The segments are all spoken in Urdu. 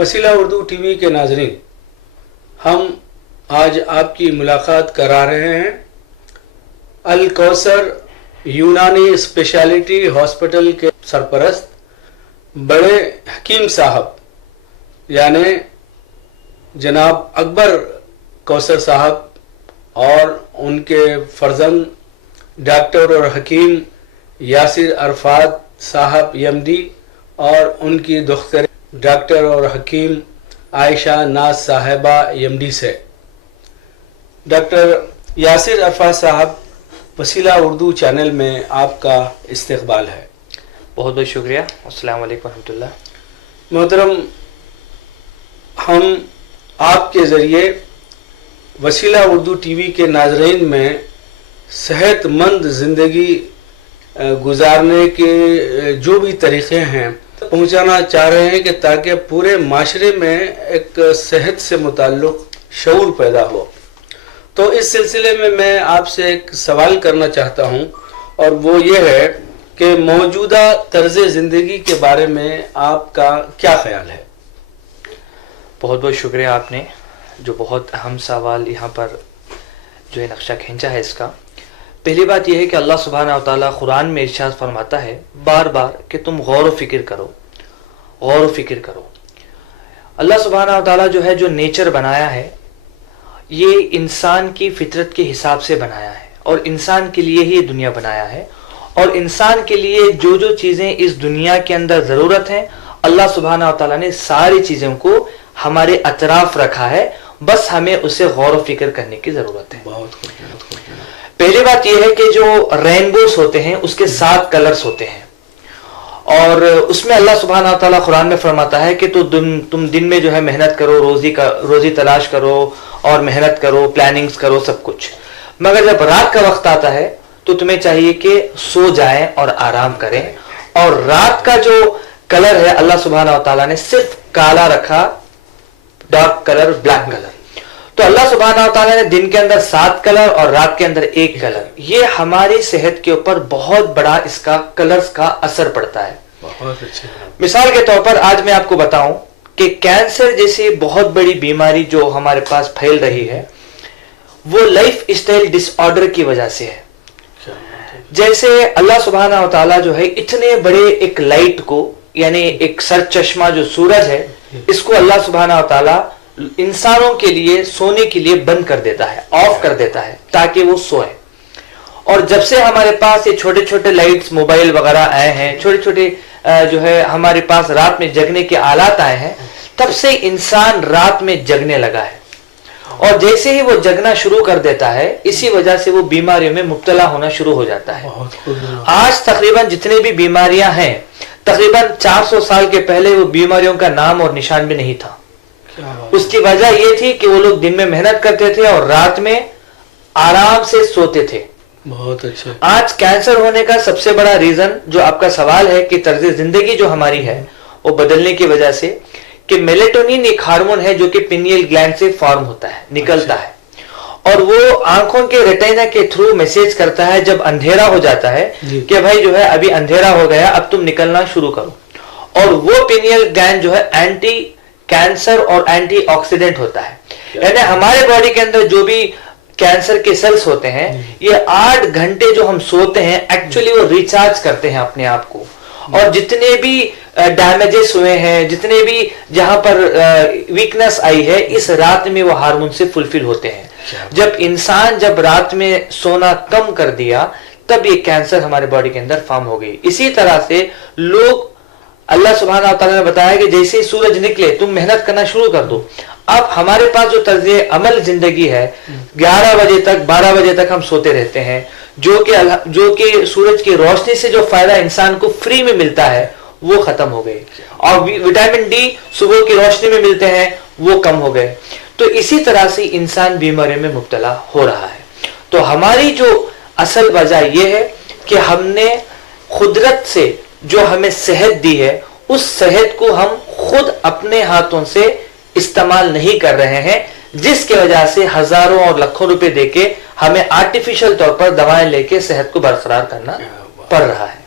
وسیلہ اردو ٹی وی کے ناظرین، ہم آج آپ کی ملاقات کرا رہے ہیں الکوثر یونانی اسپیشلٹی ہاسپٹل کے سرپرست بڑے حکیم صاحب یعنی جناب اکبر کوثر صاحب اور ان کے فرزند ڈاکٹر اور حکیم یاسر عرفات صاحب ایم ڈی اور ان کی دختر ڈاکٹر اور حکیم عائشہ ناز صاحبہ ایم ڈی سے۔ ڈاکٹر یاسر عرفات صاحب، وسیلہ اردو چینل میں آپ کا استقبال ہے۔ بہت بہت شکریہ۔ السلام علیکم ورحمۃ اللہ۔ محترم، ہم آپ کے ذریعے وسیلہ اردو ٹی وی کے ناظرین میں صحت مند زندگی گزارنے کے جو بھی طریقے ہیں پہنچانا چاہ رہے ہیں کہ تاکہ پورے معاشرے میں ایک صحت سے متعلق شعور پیدا ہو۔ تو اس سلسلے میں آپ سے ایک سوال کرنا چاہتا ہوں، اور وہ یہ ہے کہ موجودہ طرز زندگی کے بارے میں آپ کا کیا خیال ہے؟ بہت بہت شکریہ، آپ نے جو بہت اہم سوال یہاں پر جو ہے نقشہ کھینچا ہے اس کا۔ پہلی بات یہ ہے کہ اللہ سبحانہ و تعالیٰ قرآن میں ارشاد فرماتا ہے بار بار کہ تم غور و فکر کرو، غور و فکر کرو۔ اللہ سبحانہ و تعالیٰ جو ہے جو نیچر بنایا ہے یہ انسان کی فطرت کے حساب سے بنایا ہے، اور انسان کے لیے ہی یہ دنیا بنایا ہے، اور انسان کے لیے جو جو چیزیں اس دنیا کے اندر ضرورت ہیں اللہ سبحانہ و تعالیٰ نے ساری چیزوں کو ہمارے اطراف رکھا ہے، بس ہمیں اسے غور و فکر کرنے کی ضرورت ہے۔ پہلی بات یہ ہے کہ جو رینبوز ہوتے ہیں اس کے 7 کلرز ہوتے ہیں، اور اس میں اللہ سبحانہ و تعالیٰ قرآن میں فرماتا ہے کہ تم دن میں جو ہے محنت کرو، روزی تلاش کرو اور محنت کرو، پلاننگز کرو، سب کچھ، مگر جب رات کا وقت آتا ہے تو تمہیں چاہیے کہ سو جائیں اور آرام کریں۔ اور رات کا جو کلر ہے اللہ سبحانہ و تعالیٰ نے صرف کالا رکھا، ڈارک کلر، بلیک کلر۔ تو اللہ سبحانہ و تعالیٰ نے دن کے اندر 7 کلر اور رات کے اندر 1 کلر، یہ ہماری صحت کے اوپر بہت بڑا اس کا کلرز کا اثر پڑتا ہے۔ بہت اچھا۔ مثال کے طور پر آج میں آپ کو بتاؤں کہ کینسر جیسی بہت بڑی بیماری جو ہمارے پاس پھیل رہی ہے وہ لائف اسٹائل ڈس آرڈر کی وجہ سے ہے۔ جیسے اللہ سبحانہ و تعالیٰ جو ہے اتنے بڑے ایک لائٹ کو، یعنی ایک سر چشمہ جو سورج ہے، اس کو اللہ سبحانہ و تعالیٰ انسانوں کے لیے سونے کے لیے بند کر دیتا ہے، آف کر دیتا ہے تاکہ وہ سوئیں۔ اور جب سے ہمارے پاس یہ چھوٹے چھوٹے لائٹس، موبائل وغیرہ آئے ہیں، چھوٹے چھوٹے جو ہے ہمارے پاس رات میں جگنے کے آلات آئے ہیں، تب سے انسان رات میں جگنے لگا ہے، اور جیسے ہی وہ جگنا شروع کر دیتا ہے اسی وجہ سے وہ بیماریوں میں مبتلا ہونا شروع ہو جاتا ہے۔ آج تقریباً جتنے بھی بیماریاں ہیں، تقریباً 400 سال کے پہلے وہ بیماریوں کا نام اور نشان بھی نہیں تھا۔ اس کی وجہ یہ تھی کہ وہ لوگ دن میں محنت کرتے تھے اور رات میں آرام سے سوتے تھے۔ بہت اچھا۔ آج کینسر ہونے کا سب سے بڑا ریزن جو آپ کا سوال ہے کہ طرز زندگی جو ہماری ہے وہ بدلنے کی وجہ سے، کہ میلیٹونین ایک ہارمون ہے جو کہ پینیل گلینڈ سے فارم ہوتا ہے، نکلتا ہے، اور وہ آنکھوں کے ریٹینا کے تھرو میسج کرتا ہے جب اندھیرا ہو جاتا ہے کہ بھائی جو ہے ابھی اندھیرا ہو گیا، اب تم نکلنا شروع کرو۔ اور وہ پینیل گلینڈ جو ہے اینٹی کینسر اور اینٹی آکسیڈنٹ ہوتا ہے، یعنی ہمارے باڈی کے اندر جو بھی کینسر کے سیلز ہوتے ہیں یہ 8 گھنٹے جو ہم سوتے ہیں ایکچولی وہ ریچارج کرتے ہیں اپنے آپ کو، اور جتنے بھی ڈیمیجز ہوئے ہیں، جتنے بھی جہاں پر ویکنس آئی ہے، اس رات میں وہ ہارمون سے فلفل ہوتے ہیں۔ جب رات میں سونا کم کر دیا تب یہ کینسر ہمارے باڈی کے اندر فارم ہو گئی۔ اسی طرح سے لوگ، اللہ سبحانہ وتعالیٰ نے بتایا کہ جیسے ہی سورج نکلے تم محنت کرنا شروع کر دو۔ اب ہمارے پاس جو طرز عمل زندگی ہے، 11 بجے تک 12 بجے تک ہم سوتے رہتے ہیں، جو کہ سورج کی روشنی سے جو فائدہ انسان کو فری میں ملتا ہے وہ ختم ہو گئے، اور وٹامن ڈی صبح کی روشنی میں ملتے ہیں وہ کم ہو گئے۔ تو اسی طرح سے انسان بیماریوں میں مبتلا ہو رہا ہے۔ تو ہماری جو اصل وجہ یہ ہے کہ ہم نے قدرت سے جو ہمیں صحت دی ہے اس صحت کو ہم خود اپنے ہاتھوں سے استعمال نہیں کر رہے ہیں، جس کی وجہ سے ہزاروں اور لاکھوں روپے دے کے ہمیں آرٹیفیشل طور پر دوائیں لے کے صحت کو برقرار کرنا پڑ رہا ہے۔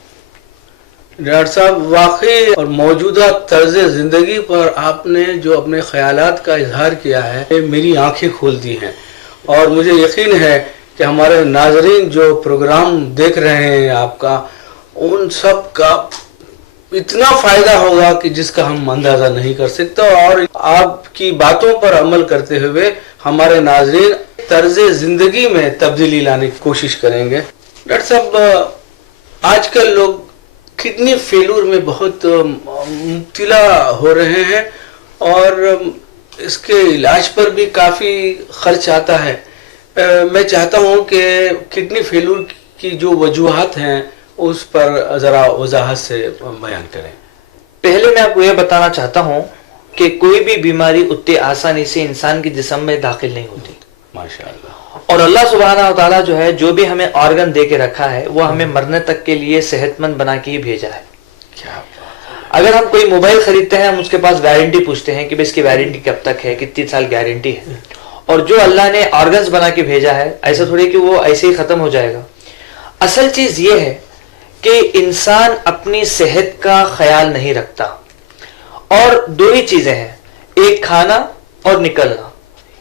ڈاکٹر صاحب واقعی اور موجودہ طرز زندگی پر آپ نے جو اپنے خیالات کا اظہار کیا ہے یہ میری آنکھیں کھول دی ہیں، اور مجھے یقین ہے کہ ہمارے ناظرین جو پروگرام دیکھ رہے ہیں آپ کا، ان سب کا اتنا فائدہ ہوگا کہ جس کا ہم اندازہ نہیں کر سکتا، اور آپ کی باتوں پر عمل کرتے ہوئے ہمارے ناظرین طرز زندگی میں تبدیلی لانے کی کوشش کریں گے۔ ڈاکٹر صاحب، آج کل لوگ کڈنی فیلور میں بہت مبتلا ہو رہے ہیں، اور اس کے علاج پر بھی کافی خرچ آتا ہے۔ میں چاہتا ہوں کہ کڈنی فیلور کی جو وجوہات ہیں اس پر ذرا وضاحت سے بیان کریں۔ پہلے میں آپ کو یہ بتانا چاہتا ہوں کہ کوئی بھی بیماری اتنی آسانی سے انسان کے جسم میں داخل نہیں ہوتی، ماشاءاللہ۔ اور اللہ سبحانہ و تعالیٰ جو ہے جو بھی ہمیں آرگن دے کے رکھا ہے وہ ہمیں مرنے تک کے لیے صحت مند بنا کے ہی بھیجا ہے۔ کیا اگر ہم کوئی موبائل خریدتے ہیں، ہم اس کے پاس وارنٹی پوچھتے ہیں کہ اس کی وارنٹی کب تک ہے، کتنی سال گارنٹی ہے، اور جو اللہ نے آرگنز بنا کے بھیجا ہے ایسا تھوڑی کہ وہ ایسے ہی ختم ہو جائے گا۔ اصل چیز یہ ہے کہ انسان اپنی صحت کا خیال نہیں رکھتا، اور دو ہی چیزیں ہیں، ایک کھانا اور نکلنا۔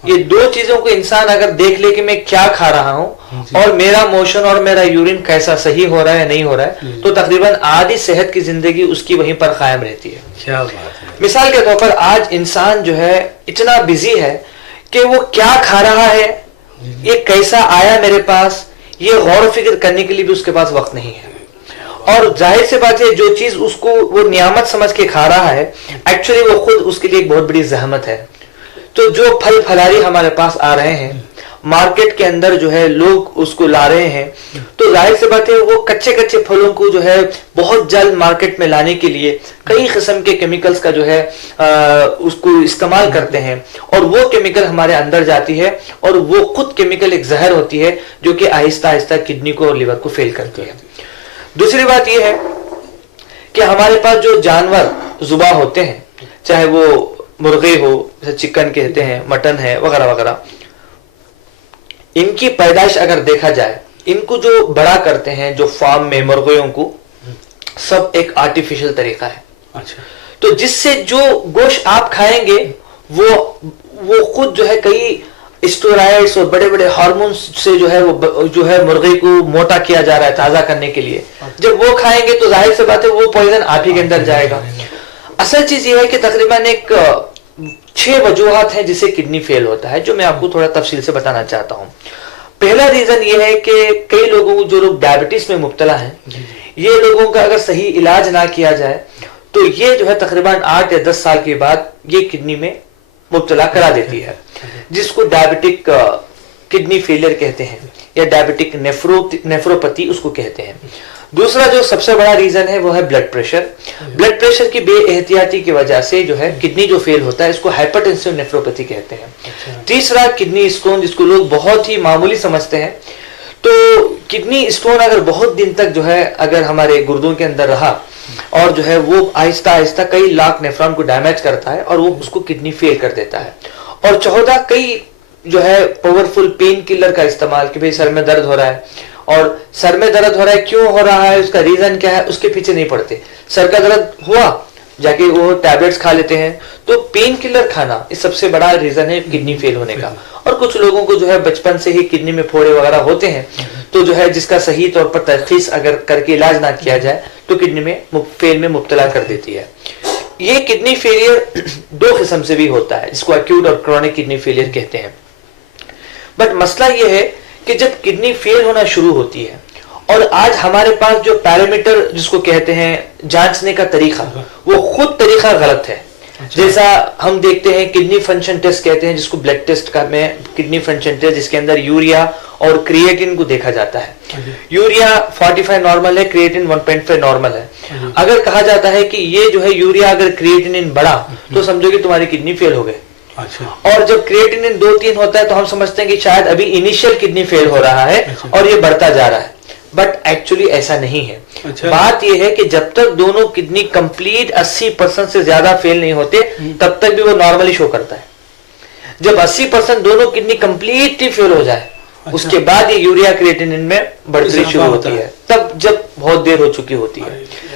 یہ دو چیزوں کو انسان اگر دیکھ لے کہ میں کیا کھا رہا ہوں اور میرا موشن اور میرا یورین کیسا صحیح ہو رہا ہے نہیں ہو رہا ہے، تو تقریباً آدھی صحت کی زندگی اس کی وہیں پر قائم رہتی ہے۔ کیا بات ہے۔ مثال کے طور پر آج انسان جو ہے اتنا بزی ہے کہ وہ کیا کھا رہا ہے، یہ کیسا آیا میرے پاس، یہ غور و فکر کرنے کے لیے بھی اس کے پاس وقت نہیں ہے۔ اور ظاہر سے بات ہے، جو چیز اس کو وہ نعمت سمجھ کے کھا رہا ہے، ایکچولی وہ خود اس کے لیے ایک بہت بڑی زحمت ہے۔ تو جو پھل پھلاری ہمارے پاس آ رہے ہیں مارکیٹ کے اندر، جو ہے لوگ اس کو لا رہے ہیں، تو ظاہر سے بات ہے وہ کچے کچے پھلوں کو جو ہے بہت جلد مارکیٹ میں لانے کے لیے کئی قسم کے کیمیکلز کا جو ہے اس کو استعمال کرتے ہیں، اور وہ کیمیکل ہمارے اندر جاتی ہے، اور وہ خود کیمیکل ایک زہر ہوتی ہے جو کہ آہستہ آہستہ کڈنی کو اور لیور کو فیل کرتی ہے۔ دوسری بات یہ ہے کہ ہمارے پاس جو جانور ذبح ہوتے ہیں، چاہے وہ مرغے ہو، جیسے چکن کہتے ہیں، مٹن ہے وغیرہ وغیرہ، ان کی پیدائش اگر دیکھا جائے، ان کو جو بڑا کرتے ہیں جو فارم میں مرغیوں کو، سب ایک آرٹیفیشل طریقہ ہے۔ اچھا۔ تو جس سے جو گوشت آپ کھائیں گے وہ خود جو ہے کئی اسٹورائڈس اور بڑے بڑے ہارمونز سے جو ہے مرغے کو موٹا کیا جا رہا ہے تازہ کرنے کے لیے۔ جب وہ کھائیں گے تو ظاہر سے بات ہے وہ پوائزن آپ ہی کے اندر جائے گا۔ اصل چیز یہ ہے کہ تقریباً ایک 6 وجوہات ہیں جس سے کڈنی فیل ہوتا ہے، جو میں آپ کو تھوڑا تفصیل سے بتانا چاہتا ہوں۔ پہلا ریزن یہ ہے کہ کئی لوگوں جو لوگ ڈائبٹیز میں مبتلا ہیں، یہ لوگوں کا اگر صحیح علاج نہ کیا جائے تو یہ جو ہے تقریباً 8 یا 10 سال کے بعد یہ کڈنی میں مبتلا کرا دیتی ہے، جس کو ڈائبٹک کڈنی فیلئر کہتے ہیں، یا ڈائبٹک نیفروپیتھی اس کو کہتے ہیں۔ دوسرا جو سب سے بڑا ریزن ہے وہ ہے بلڈ پریشر۔ بلڈ پریشر کی بے احتیاطی کی وجہ سے جو ہے کڈنی جو فیل ہوتا ہے اس کو ہائپرٹینسو نیفروپیتھی کہتے ہیں۔ تیسرا کڈنی اسٹون، جس کو لوگ بہت ہی معمولی سمجھتے ہیں۔ تو کڈنی اسٹون اگر بہت دن تک جو ہے اگر ہمارے گردوں کے اندر رہا اور جو ہے وہ آہستہ آہستہ کئی لاکھ نیفرون کو ڈیمیج کرتا ہے اور وہ اس کو کڈنی فیل کر دیتا ہے۔ اور 14 کئی جو ہے پاورفل پین کلر کا استعمال، کہ بھئی سر میں درد ہو رہا ہے، اور سر میں درد ہو رہا ہے، کیوں ہو رہا ہے، اس کا ریزن کیا ہے، اس کے پیچھے نہیں پڑتے۔ سر کا درد ہوا، جا کے وہ ٹیبلٹس کھا لیتے ہیں۔ تو پین کلر کھانا اس سب سے بڑا ریزن ہے کڈنی فیل ہونے کا۔ اور کچھ لوگوں کو جو ہے بچپن سے ہی کڈنی میں پھوڑے وغیرہ ہوتے ہیں، تو جو ہے جس کا صحیح طور پر تشخیص اگر کر کے علاج نہ کیا جائے تو کڈنی میں فیل میں مبتلا کر دیتی ہے۔ یہ کڈنی فیلئر 2 قسم سے بھی ہوتا ہے، جس کو ایکیوٹ اور کرونک کڈنی فیلئر کہتے ہیں۔ بٹ مسئلہ یہ ہے کہ جب کڈنی فیل ہونا شروع ہوتی ہے، اور آج ہمارے پاس جو پیرامیٹر جس کو کہتے ہیں جانچنے کا طریقہ، وہ خود طریقہ غلط ہے۔ جیسا ہم دیکھتے ہیں کڈنی فنکشن ٹیسٹ کہتے ہیں، جس کو بلڈ ٹیسٹ کا میں کڈنی فنکشن ٹیسٹ، جس کے اندر یوریا اور کریٹن کو دیکھا جاتا ہے۔ یوریا 45 نارمل ہے، کریٹن 1.5 نارمل ہے۔ اگر کہا جاتا ہے کہ یہ جو ہے یوریا اگر کریٹن بڑھا تو سمجھو کہ تمہاری کڈنی فیل ہو گئے۔ اور جب کریٹن 2-3 ہوتا ہے تو ہم سمجھتے ہیں کہ شاید ابھی انیشیل کڈنی فیل ہو رہا ہے اور یہ بڑھتا جا رہا ہے، بٹ ایکچولی ایسا نہیں ہے۔ بات یہ ہے کہ جب تک دونوں کڈنی کمپلیٹ 80% سے زیادہ فیل نہیں ہوتے تب تک بھی وہ نارملی شو کرتا ہے۔ جب 80% دونوں کڈنی کمپلیٹلی فیل ہو جائے اس کے بعد یہ یوریا کریٹن میں بڑھتی شروع ہوتی ہے، تب جب بہت دیر ہو چکی ہوتی ہے۔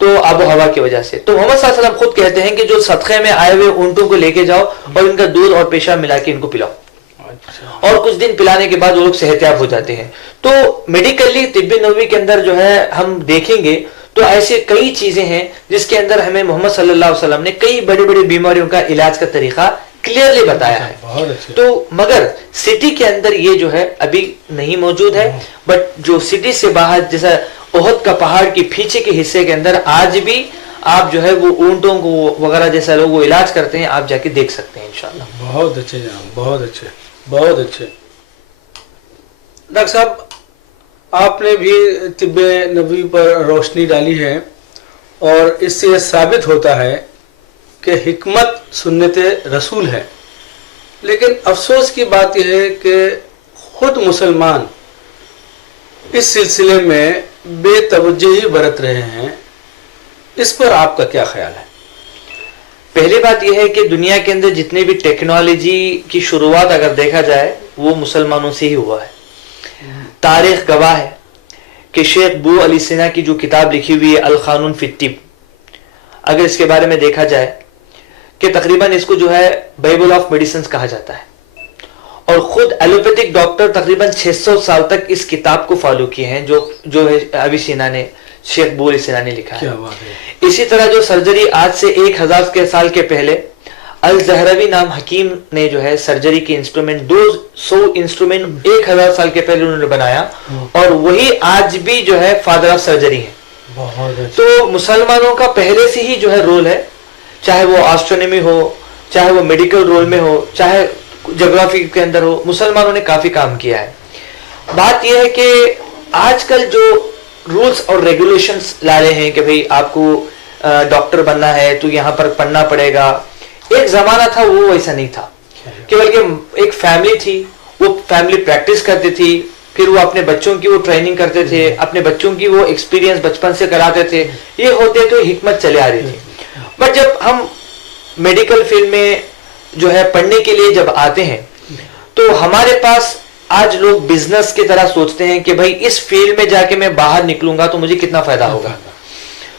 تو آب و ہوا کی وجہ سے. تو محمد صلی اللہ علیہ وسلم خود کہتے ہیں کہ جو صدقے میں آئے ہوئے اونٹوں کو لے کے جاؤ اور ان کا دودھ اور پیشاب ملا کے ان کو پلاؤ, اور کچھ دن پلانے کے بعد وہ لوگ صحت یاب ہو جاتے ہیں. تو میڈیکلی طب نبوی کے اندر جو ہے ہم دیکھیں گے تو ایسے کئی چیزیں ہیں جس کے اندر ہمیں محمد صلی اللہ علیہ وسلم نے کئی بڑی بڑی بیماریوں کا علاج کا طریقہ کلیئرلی بتایا ہے. تو مگر سٹی کے اندر یہ جو ہے ابھی نہیں موجود ہے, بٹ جو سٹی سے باہر جیسا احد کا پہاڑ کی پیچھے کے حصے کے اندر آج بھی آپ جو ہے وہ اونٹوں کو وغیرہ جیسا لوگ وہ علاج کرتے ہیں, آپ جا کے دیکھ سکتے ہیں انشاءاللہ. بہت اچھے جناب, بہت اچھے, بہت اچھے. ڈاکٹر صاحب آپ نے بھی طب نبوی پر روشنی ڈالی ہے, اور اس سے یہ ثابت ہوتا ہے کہ حکمت سنت رسول ہے, لیکن افسوس کی بات یہ ہے کہ خود مسلمان اس سلسلے میں بے توجہی برت رہے ہیں. اس پر آپ کا کیا خیال ہے؟ پہلی بات یہ ہے کہ دنیا کے اندر جتنے بھی ٹیکنالوجی کی شروعات اگر دیکھا جائے وہ مسلمانوں سے ہی ہوا ہے. تاریخ گواہ ہے کہ شیخ بو علی سینا کی جو کتاب لکھی ہوئی ہے القانون فی الطب, اگر اس کے بارے میں دیکھا جائے کہ تقریباً اس کو جو ہے بائبل آف میڈیسنز کہا جاتا ہے, اور خود ایلوپیتھک ڈاکٹر تقریباً 600 سال تک اس کتاب کو فالو کیے ہیں جو ابی سینا نے, شیخ بو علی سینا نے لکھا ہے. اسی طرح جو سرجری آج سے 1000 سال کے پہلے الزہروی نام حکیم نے جو ہے سرجری کے انسٹرومنٹ 200 انسٹرومنٹ 1000 سال کے پہلے انہوں نے بنایا, اور وہی آج بھی جو ہے فادر آف سرجری ہے. تو مسلمانوں کا پہلے سے ہی جو ہے رول ہے, چاہے وہ آسٹرونومی ہو, چاہے وہ میڈیکل رول میں ہو, چاہے جغرافی کے اندر ہو, مسلمانوں نے کافی کام کیا ہے. بات یہ ہے کہ آج کل جو رولز اور ریگولیشنز لا رہے ہیں کہ بھئی آپ کو ڈاکٹر بننا ہے تو یہاں پر پڑھنا پڑے گا, ایک زمانہ تھا وہ ویسا نہیں تھا, کہ بلکہ ایک فیملی تھی, وہ فیملی پریکٹس کرتی تھی, پھر وہ اپنے بچوں کی وہ ٹریننگ کرتے تھے, اپنے بچوں کی وہ ایکسپیرینس بچپن سے کراتے تھے, یہ ہوتے تو حکمت چلے آ رہی تھی. بٹ جب ہم میڈیکل فیلڈ میں جو ہے پڑھنے کے لیے جب آتے ہیں تو ہمارے پاس آج لوگ بزنس کی طرح سوچتے ہیں کہ بھائی اس فیلڈ میں جا کے میں باہر نکلوں گا تو مجھے کتنا فائدہ ہوگا.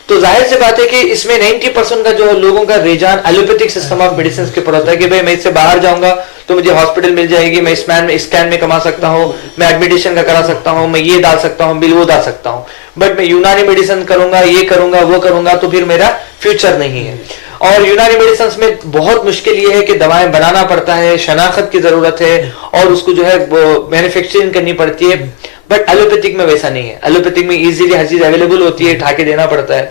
تو ظاہر سے بات ہے کہ اس میں 90% کا جو لوگوں کا رجحان ایلوپیتھک سسٹم آف میڈیسنز کے پر ہوتا ہے کہ بھائی میں اس سے باہر جاؤں گا تو مجھے ہاسپٹل مل جائے گی, میں اسکین میں کما سکتا ہوں, میں ایڈمیٹیشن کا کرا سکتا ہوں, میں یہ ڈال سکتا ہوں, بل وہ ڈال سکتا ہوں, بٹ میں یونانی میڈیسن کروں گا, یہ کروں گا, وہ کروں گا, تو پھر میرا فیوچر نہیں ہے. اور یونانی میڈیسنز میں بہت مشکل یہ ہے کہ دوائیں بنانا پڑتا ہے, شناخت کی ضرورت ہے, اور اس کو جو ہے مینوفیکچرنگ کرنی پڑتی ہے. بٹ ایلوپیتھک میں ویسا نہیں ہے, ایلوپیتھک میں ایزیلی ہر چیز اویلیبل ہوتی ہے, ٹھا کے دینا پڑتا ہے.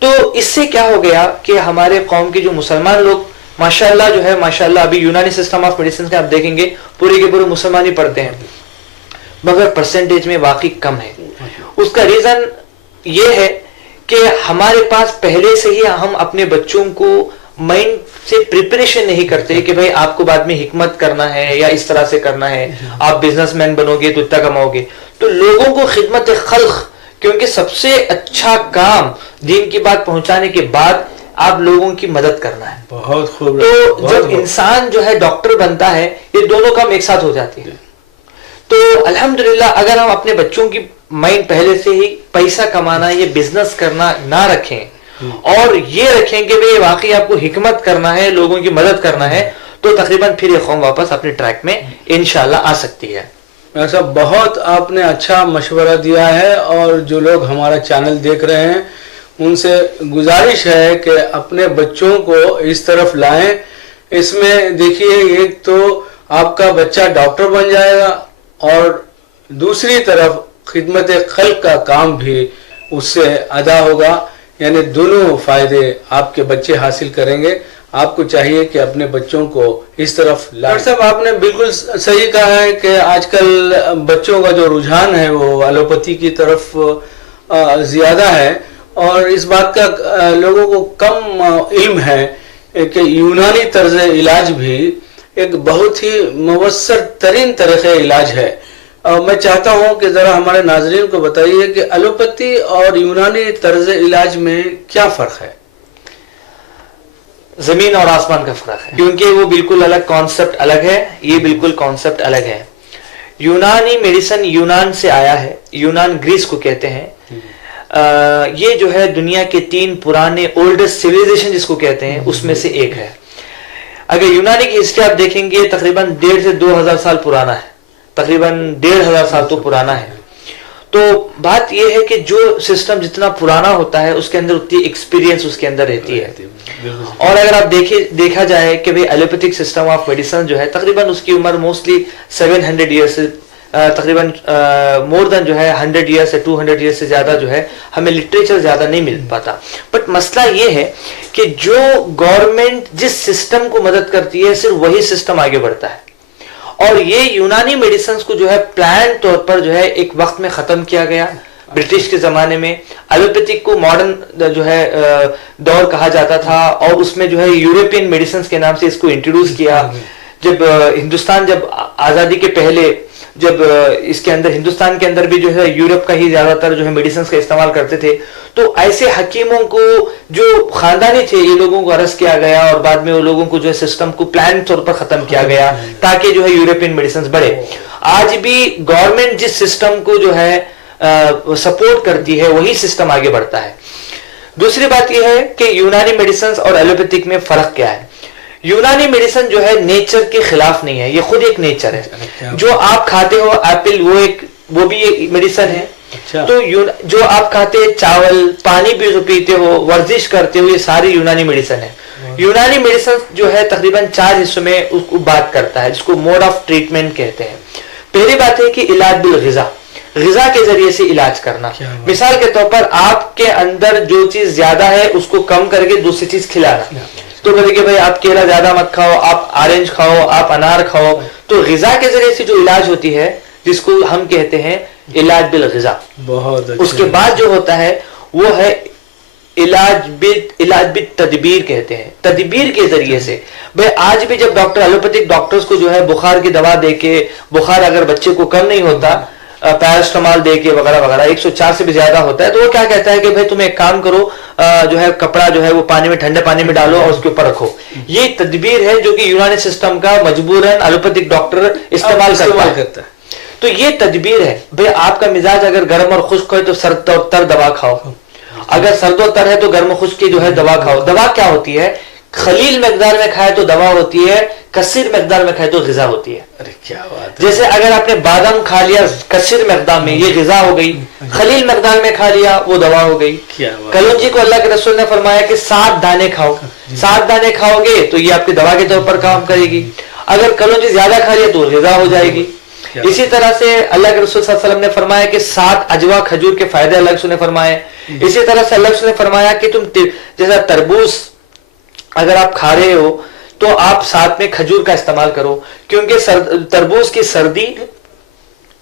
تو اس سے کیا ہو گیا کہ ہمارے قوم کے جو مسلمان لوگ ماشاءاللہ جو ہے ماشاءاللہ ابھی یونانی سسٹم آف میڈیسن کے آپ دیکھیں گے پورے کے پورے مسلمان ہی پڑھتے ہیں, مگر پرسنٹیج میں واقعی کم ہے. اس کا ریزن یہ ہے کہ ہمارے پاس پہلے سے ہی ہم اپنے بچوں کو مائنڈ سے پریپریشن نہیں کرتے کہ بھائی آپ کو بعد میں حکمت کرنا ہے یا اس طرح سے کرنا ہے, آپ بزنس مین بنو گے تو اتنا کماؤ گے. تو لوگوں کو خدمت خلق, کیونکہ سب سے اچھا کام دین کی بات پہنچانے کے بعد آپ لوگوں کی مدد کرنا ہے. بہت خوب. تو جب انسان جو ہے ڈاکٹر بنتا ہے یہ دونوں کام ایک ساتھ ہو جاتے ہیں. تو الحمدللہ اگر ہم اپنے بچوں کی مائنڈ پہلے سے ہی پیسہ کمانا, یہ بزنس کرنا نہ رکھیں, اور یہ رکھیں کہ بھئی واقعی آپ کو حکمت کرنا ہے, لوگوں کی مدد کرنا ہے, تو تقریباً پھر یہ قوم واپس اپنے ٹریک میں انشاءاللہ آ سکتی ہے. ایسا بہت آپ نے اچھا مشورہ دیا ہے, اور جو لوگ ہمارا چینل دیکھ رہے ہیں ان سے گزارش ہے کہ اپنے بچوں کو اس طرف لائیں. اس میں دیکھیے ایک تو آپ کا بچہ ڈاکٹر بن جائے گا, اور دوسری طرف خدمت خلق کا کام بھی اس سے ادا ہوگا, یعنی دونوں فائدے آپ کے بچے حاصل کریں گے. آپ کو چاہیے کہ اپنے بچوں کو اس طرف لائیں. ڈاکٹر صاحب آپ نے بالکل صحیح کہا ہے کہ آج کل بچوں کا جو رجحان ہے وہ ایلوپیتھی کی طرف زیادہ ہے, اور اس بات کا لوگوں کو کم علم ہے کہ یونانی طرز علاج بھی ایک بہت ہی مؤثر ترین طریقہ علاج ہے. میں چاہتا ہوں کہ ذرا ہمارے ناظرین کو بتائیے کہ ایلوپیتھی اور یونانی طرز علاج میں کیا فرق ہے؟ زمین اور آسمان کا فرق ہے, کیونکہ وہ بالکل الگ کانسیپٹ الگ ہے, یہ بالکل کانسیپٹ الگ ہے. یونانی میڈیسن یونان سے آیا ہے, یونان گریس کو کہتے ہیں. یہ جو ہے دنیا کے 3 پرانے اولڈسٹ سیویلائزیشن جس کو کہتے ہیں اس میں سے ایک ہے. اگر یونانی کی ہسٹری آپ دیکھیں گے تقریباً 1,500 سے 2,000 سال پرانا ہے, تقریباً 1,500 سال تو پرانا ہے. تو بات یہ ہے کہ جو سسٹم جتنا پرانا ہوتا ہے اس کے اندر اتنی ایکسپیرینس اس کے اندر رہتی ہے. اور اگر آپ دیکھا جائے کہ بھئی ایلوپیتھک سسٹم آف میڈیسن جو ہے تقریباً اس کی عمر موسٹلی 700 ایئرس سے تقریباً مور دین جو ہے 100 ایئر سے 200 ایئر سے زیادہ جو ہے ہمیں لٹریچر زیادہ نہیں مل پاتا. بٹ مسئلہ یہ ہے کہ جو گورنمنٹ جس سسٹم کو مدد کرتی ہے صرف وہی سسٹم آگے بڑھتا ہے. اور یہ یونانی میڈیسنز کو جو ہے پلان طور پر جو ہے ایک وقت میں ختم کیا گیا برٹش کے زمانے میں. ایلوپیتھک کو ماڈرن جو ہے دور کہا جاتا تھا اور اس میں جو ہے یورپین میڈیسنز کے نام سے اس کو انٹروڈیوس کیا. جب ہندوستان جب آزادی کے پہلے جب اس کے اندر ہندوستان کے اندر بھی جو ہے یورپ کا ہی زیادہ تر جو ہے میڈیسنز کا استعمال کرتے تھے تو ایسے حکیموں کو جو خاندانی تھے یہ لوگوں کو ارسٹ کیا گیا اور بعد میں وہ لوگوں کو جو ہے سسٹم کو پلان طور پر ختم کیا گیا تاکہ جو ہے یورپین میڈیسنز بڑھے. آج بھی گورنمنٹ جس سسٹم کو جو ہے سپورٹ کرتی ہے وہی سسٹم آگے بڑھتا ہے. دوسری بات یہ ہے کہ یونانی میڈیسنز اور ایلوپیتھک میں فرق کیا ہے. یونانی میڈیسن جو ہے نیچر کے خلاف نہیں ہے, یہ خود ایک نیچر ہے. جو آپ کھاتے ہو ایپل وہ بھی ایک میڈیسن ہے. تو جو آپ کھاتے چاول پانی بھی پیتے ہو ورزش کرتے ہو یہ ساری یونانی میڈیسن ہے. یونانی میڈیسن جو ہے تقریباً 4 حصوں میں اس کو بات کرتا ہے جس کو موڈ آف ٹریٹمنٹ کہتے ہیں. پہلی بات ہے کہ علاج بالغذا, غذا کے ذریعے سے علاج کرنا. مثال کے طور پر آپ کے اندر جو چیز زیادہ ہے اس کو کم کر کے دوسری چیز کھلانا. تو بولے کہ بھائی آپ کیلا زیادہ مت کھاؤ, آپ آرنج کھاؤ, آپ انار کھاؤ. تو غذا کے ذریعے سے جو علاج ہوتی ہے جس کو ہم کہتے ہیں علاج بالغذا. بہت اس کے بعد جو ہوتا ہے وہ ہے علاج بالتدبیر کہتے ہیں. تدبیر کے ذریعے سے بھائی آج بھی جب ڈاکٹر ایلوپیتھک ڈاکٹرز کو جو ہے بخار کی دوا دے کے بخار اگر بچے کو کم نہیں ہوتا پیراسٹامال دے کے وغیرہ وغیرہ 104 سے بھی زیادہ ہوتا ہے تو وہ کیا کہتا ہے کہ بھائی تم ایک کام کرو جو ہے کپڑا جو ہے وہ پانی میں ٹھنڈے پانی میں ڈالو اور اس کے اوپر رکھو. یہ تدبیر ہے جو کہ یونانی سسٹم کا مجبوراً ایلوپیتھک ڈاکٹر استعمال کرتا ہے. تو یہ تدبیر ہے. بھائی آپ کا مزاج اگر گرم اور خشک ہے تو سرد اور تر دوا کھاؤ, اگر سرد و تر ہے تو گرم و خشک کی جو ہے دوا کھاؤ. دوا کیا ہوتی ہے؟ خلیل مقدار میں کھائے تو دوا ہوتی ہے, کثیر مقدار میں کھائے تو غذا ہوتی ہے. ارے کیا بات ہے. جیسے اگر آپ نے بادام کھا لیا کثیر مقدار میں یہ غذا ہو گئی, خلیل مقدار میں کھا لیا وہ دوا ہو گئی. کلونجی کو اللہ کے رسول نے فرمایا کہ 7 دانے کھاؤ, 7 دانے کھاؤ گے تو یہ آپ کی دوا کے طور پر کام کرے گی. اگر کلونجی زیادہ کھا لیا تو غذا ہو جائے گی. اسی طرح سے اللہ کے رسول صلی اللہ علیہ وسلم نے فرمایا کہ 7 اجوا کھجور کے فائدے اللہ کے رسول نے فرمائے. اسی طرح سے اللہ کے رسول نے فرمایا کہ تم جیسا تربوز اگر آپ کھا رہے ہو تو آپ ساتھ میں کھجور کا استعمال کرو کیونکہ تربوز کی سردی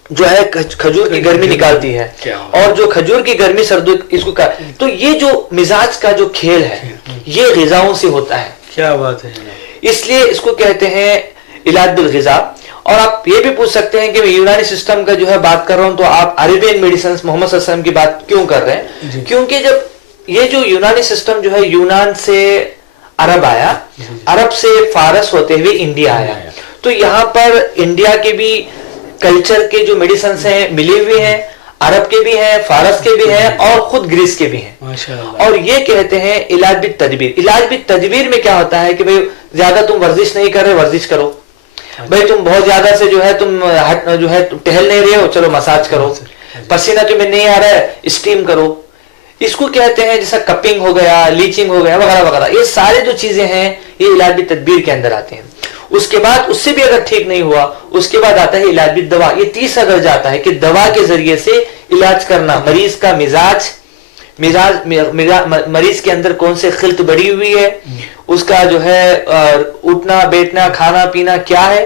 جو ہے کھجور کی گرمی نکالتی ہے اور جو کھجور کی گرمی سردی اس کو تو یہ جو مزاج کا جو کھیل ہے یہ غذاؤں سے ہوتا ہے. کیا بات ہے. اس لیے اس کو کہتے ہیں علاج بالغذا. اور آپ یہ بھی پوچھ سکتے ہیں کہ میں یونانی سسٹم کا جو ہے بات کر رہا ہوں تو آپ عربین میڈیسنز محمد صلی اللہ علیہ وسلم کی بات کیوں کر رہے ہیں؟ کیونکہ جب یہ جو یونانی سسٹم جو ہے یونان سے عرب آیا, عرب سے فارس ہوتے ہوئے انڈیا آیا, تو یہاں پر انڈیا کے بھی کلچر کے جو میڈیسنز ہیں ملے ہوئے ہیں, عرب کے بھی ہیں, فارس کے بھی ہیں اور خود گریس کے بھی ہیں. اور یہ کہتے ہیں علاج بالتدبیر. علاج بالتدبیر میں کیا ہوتا ہے کہ بھئی زیادہ تم ورزش نہیں کر رہے ورزش کرو, بھئی تم بہت زیادہ سے جو ہے تم جو ہے ٹہل نہیں رہے ہو چلو مساج کرو, پسینہ تمہیں نہیں آ رہا ہے اسٹیم کرو. اس کو کہتے ہیں جیسا کپنگ ہو گیا, لیچنگ ہو گیا وغیرہ وغیرہ. یہ سارے جو چیزیں ہیں یہ علاج بالتدبیر کے اندر آتے ہیں. اس کے بعد اس سے بھی اگر ٹھیک نہیں ہوا اس کے بعد آتا ہے علاج بالدوا. یہ تیسرا درجہ آتا ہے کہ دوا کے ذریعے سے علاج کرنا. مریض کا مریض کے اندر کون سے خلط بڑی ہوئی ہے, اس کا جو ہے اٹھنا بیٹھنا کھانا پینا کیا ہے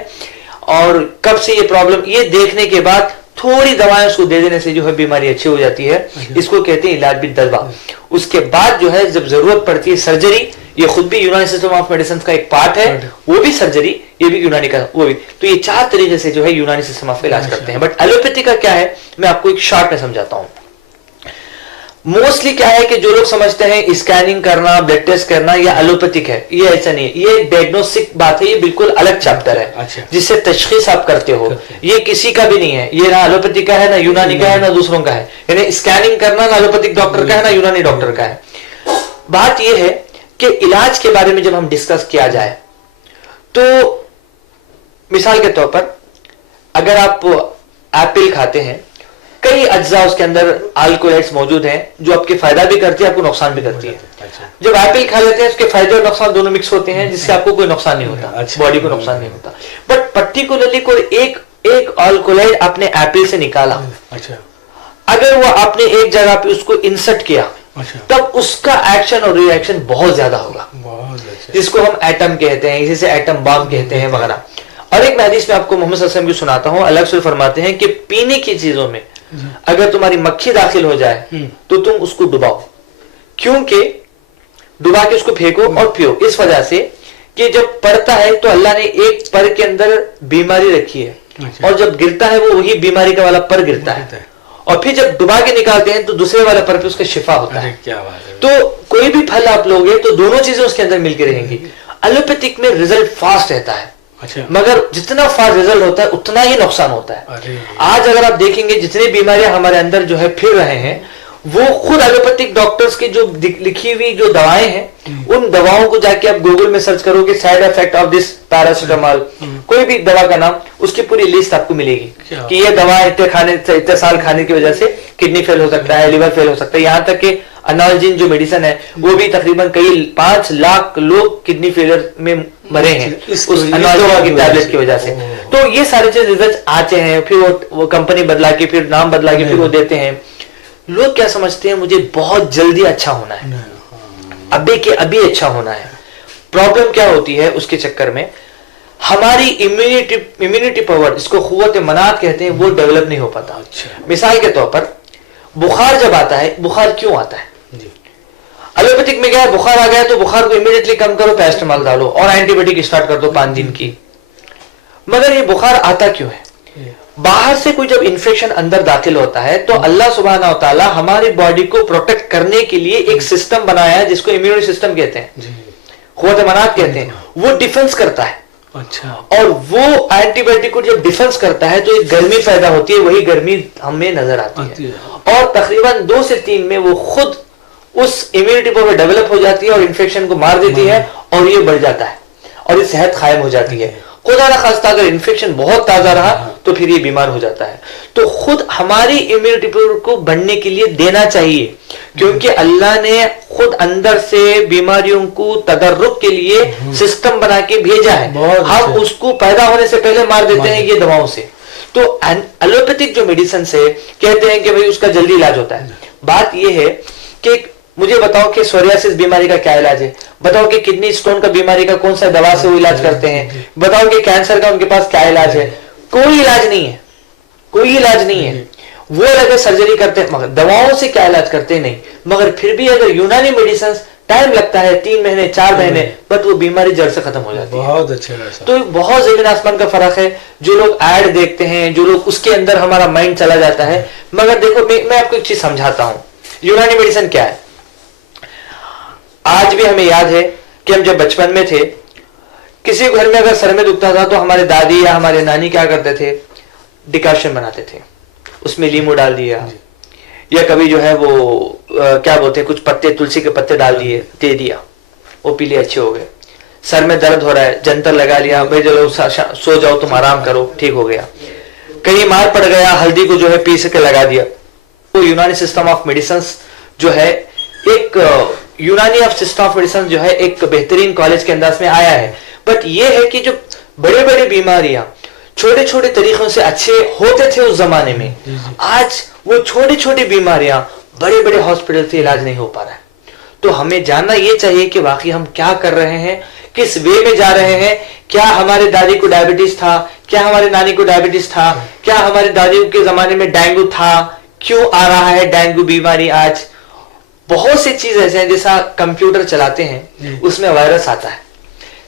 اور کب سے یہ پرابلم, یہ دیکھنے کے بعد تھوڑی دوائیں اس کو دے دینے سے جو ہے بیماری اچھی ہو جاتی ہے. اس کو کہتے ہیں علاج بالدوا. اس کے بعد جو ہے جب ضرورت پڑتی ہے سرجری, یہ خود بھی یونانی سسٹم آف میڈیسن کا ایک پارٹ ہے, وہ بھی سرجری, یہ بھی یونانی کا وہ بھی. تو یہ 4 طریقے سے جو ہے یونانی سسٹم آف علاج کرتے ہیں. بٹ ایلوپیتھی کا کیا ہے میں آپ کو ایک شارٹ میں سمجھاتا ہوں. موسٹلی کیا ہے کہ جو لوگ سمجھتے ہیں اسکیننگ کرنا، بلڈ ٹیسٹ کرنا یا ایلوپیتھک ہے، یہ ایسا نہیں ہے، یہ ڈائگنوسٹک بات ہے، یہ بالکل الگ چیپٹر ہے اچھا، جس سے تشخیص آپ کرتے ہو. یہ کسی کا بھی نہیں ہے، یہ نہ ایلوپیتھک کا ہے، نہ یونانی کا ہے، نہ دوسروں کا ہے. یعنی اسکیننگ کرنا نہ ایلوپیتھک ڈاکٹر کا ہے، نہ یونانی ڈاکٹر کا ہے. بات یہ ہے کہ علاج کے بارے میں جب ہم ڈسکس کیا جائے تو مثال کے طور پر اگر آپ ایپل کھاتے ہیں، کئی اجزاء اس کے اندر الکولائڈز موجود ہیں جو آپ کے فائدہ بھی کرتی ہے، آپ کو نقصان بھی کرتی ہے. جب ایپل کھا لیتے ہیں اس کے فائدے اور نقصان دونوں مکس ہوتے ہیں، جس سے آپ کو کوئی نقصان نہیں ہوتا، باڈی کو نقصان نہیں ہوتا. بٹ پرٹیکولرلی کوئی ایک الکولائڈ اپنے ایپل سے نکالا، اگر وہ آپ نے ایک جگہ پہ اس کو انسرٹ کیا تب اس کا ایکشن اور ری ایکشن بہت زیادہ ہوگا، جس کو ہم ایٹم کہتے ہیں، اسی سے ایٹم بام کہتے ہیں وغیرہ. اور ایک میں حدیث میں آپ کو محمد صلی اللہ علیہ وسلم کی سناتا ہوں، الگ سے فرماتے ہیں کہ پینے کی چیزوں میں اگر تمہاری مکھی داخل ہو جائے تو تم اس کو ڈباؤ، کیونکہ ڈبا کے اس کو پھینکو اور پیو. اس وجہ سے کہ جب پڑتا ہے تو اللہ نے ایک پر کے اندر بیماری رکھی ہے، اور جب گرتا ہے وہ وہی بیماری کا والا پر گرتا ہے، اور پھر جب ڈبا کے نکالتے ہیں تو دوسرے والا پر پہ اس کا شفا ہوتا ہے. تو کوئی بھی پھل آپ لوگے تو دونوں چیزیں اس کے اندر مل کے رہیں گی. ایلوپیتھک میں ریزلٹ فاسٹ رہتا ہے، مگر جتنا فاسٹ ریزلٹ ہوتا ہے اتنا ہی نقصان ہوتا ہے. آج اگر آپ دیکھیں گے جتنی بیماریاں ہمارے اندر جو ہے پھر رہے ہیں، وہ خود ایلوپیتھک ڈاکٹرز کی جو لکھی ہوئی جو دوائیں ہیں، ان دواؤں کو جا کے آپ گوگل میں سرچ کرو گے، side effect of this paracetamol, کوئی بھی دوا کا نام، اس کی پوری لسٹ آپ کو ملے گی کہ یہ دوا اتنے سال کھانے کی وجہ سے کڈنی فیل ہو سکتا ہے، لیور فیل ہو سکتا ہے. یہاں تک کہ انالجین جو میڈیسن ہے وہ بھی تقریباً کئی 5 لاکھ لوگ کڈنی فیلر میں مرے ہیں اس انالجین کی ٹیبلٹ کی وجہ سے. تو یہ سارے چیز ریزلٹ آتے ہیں، پھر وہ کمپنی بدلا کے، پھر نام بدلا کے، پھر وہ دیتے ہیں. لوگ کیا سمجھتے ہیں مجھے بہت جلدی اچھا ہونا ہے، ابھی کے ابھی اچھا ہونا ہے. پرابلم کیا ہوتی ہے اس کے چکر میں، ہماری امیونٹی پاور، اس کو قوت مناعت کہتے ہیں، وہ ڈیولپ نہیں ہو پاتا. مثال کے طور پر بخار جب آتا ہے، بخار کیوں آتا ہے؟ ایلوپیتھک میں کیا ہے، بخار آ گیا تو بخار کو امیڈیٹلی کم کرو، پیراسیٹامول ڈالو اور اینٹی بائیوٹک اسٹارٹ کر دو 5 دن کی. مگر یہ بخار آتا کیوں ہے؟ باہر سے کوئی جب انفیکشن اندر داخل ہوتا ہے تو اللہ سبحانہ و تعالی ہماری باڈی کو پروٹیکٹ کرنے کے لیے ایک سسٹم بنایا ہے جس کو امیونٹی سسٹم کہتے ہیں، قوت مناعت کہتے ہیں. وہ ڈیفنس کرتا ہے، اور وہ اینٹی بائیوٹک کو جب ڈیفنس کرتا ہے تو ایک گرمی پیدا ہوتی ہے، وہی گرمی ہمیں نظر آتی ہے، اور تقریباً 2 سے 3 میں وہ خود اس امیونٹی پاور ڈیولپ ہو جاتی ہے اور انفیکشن کو مار دیتی ہے، اور یہ بڑھ جاتا ہے اور یہ صحت قائم ہو جاتی ہے. خدا نہ خواستہ اگر انفیکشن بہت تازہ رہا تو پھر یہ بیمار ہو جاتا ہے. تو خود ہماری امیونٹی پاور کو بڑھنے کے لیے دینا چاہیے، کیونکہ اللہ نے خود اندر سے بیماریوں کو تدرک کے لیے سسٹم بنا کے بھیجا ہے. ہم اس کو پیدا ہونے سے پہلے مار دیتے ہیں یہ دواؤں سے. تو ایلوپیتھک جو میڈیسن سے کہتے ہیں کہ بھئی اس کا جلدی علاج ہوتا ہے. بات یہ ہے کہ مجھے بتاؤ کہ سوریاسس بیماری کا کیا علاج ہے، بتاؤ کہ کڈنی اسٹون کا بیماری کا کون سا دوا سے وہ علاج کرتے ہیں، بتاؤ کہ کینسر کا ان کے پاس کیا علاج ہے. کوئی علاج نہیں ہے، کوئی علاج نہیں ہے. وہ اگر سرجری کرتے ہیں مگر دواؤں سے کیا علاج کرتے نہیں. مگر پھر بھی اگر یونانی میڈیسنز ٹائم لگتا ہے 3 مہینے 4 مہینے، بٹ وہ بیماری جڑ سے ختم ہو جاتی ہے. بہت اچھا. تو بہت زمین آسمان کا فرق ہے. جو لوگ ایڈ دیکھتے ہیں، جو لوگ اس کے اندر ہمارا مائنڈ چلا جاتا ہے. مگر دیکھو میں آپ کو ایک چیز سمجھاتا ہوں، یونانی میڈیسن کیا ہے. آج بھی ہمیں یاد ہے کہ ہم جب بچپن میں تھے، کسی گھر میں اگر سر میں دکھتا تھا تو ہمارے دادی یا ہمارے نانی کیا کرتے تھے، ڈیکاشن بناتے تھے، اس میں لیمو ڈال دیا، یا کبھی جو ہے وہ کیا بولتے ہیں کچھ پتے، تلسی کے پتے ڈال دیے، دے دیا، وہ پی لیے، اچھے ہو گئے. سر میں درد ہو رہا ہے، جنتر لگا لیا، بھائی چلو سو جاؤ تم آرام کرو، ٹھیک ہو گیا. کہیں مار پڑ گیا، ہلدی کو جو ہے پیس کے لگا دیا. وہ یونانی سسٹم آف میڈیسنس جو ہے ایک یونانی آف سسٹم آف میڈیسن جو ہے ایک بہترین کالج کے انداز میں آیا ہے. بٹ یہ ہے کہ جو بڑے بڑے بیماریاں چھوٹے چھوٹے طریقوں سے اچھے ہوتے تھے اس زمانے میں، آج وہ چھوٹی چھوٹی بیماریاں بڑے بڑے ہاسپٹل سے علاج نہیں ہو پا رہا ہے. تو ہمیں جاننا یہ چاہیے کہ واقعی ہم کیا کر رہے ہیں، کس وے میں جا رہے ہیں. کیا ہمارے دادی کو ڈائبٹیز تھا، کیا ہمارے نانی کو ڈائبٹیز تھا، کیا ہمارے دادی کے زمانے میں ڈینگو تھا، کیوں آ رہا ہے ڈینگو بیماری آج. بہت سی چیز ایسے ہیں، جیسا کمپیوٹر چلاتے ہیں اس میں وائرس آتا ہے،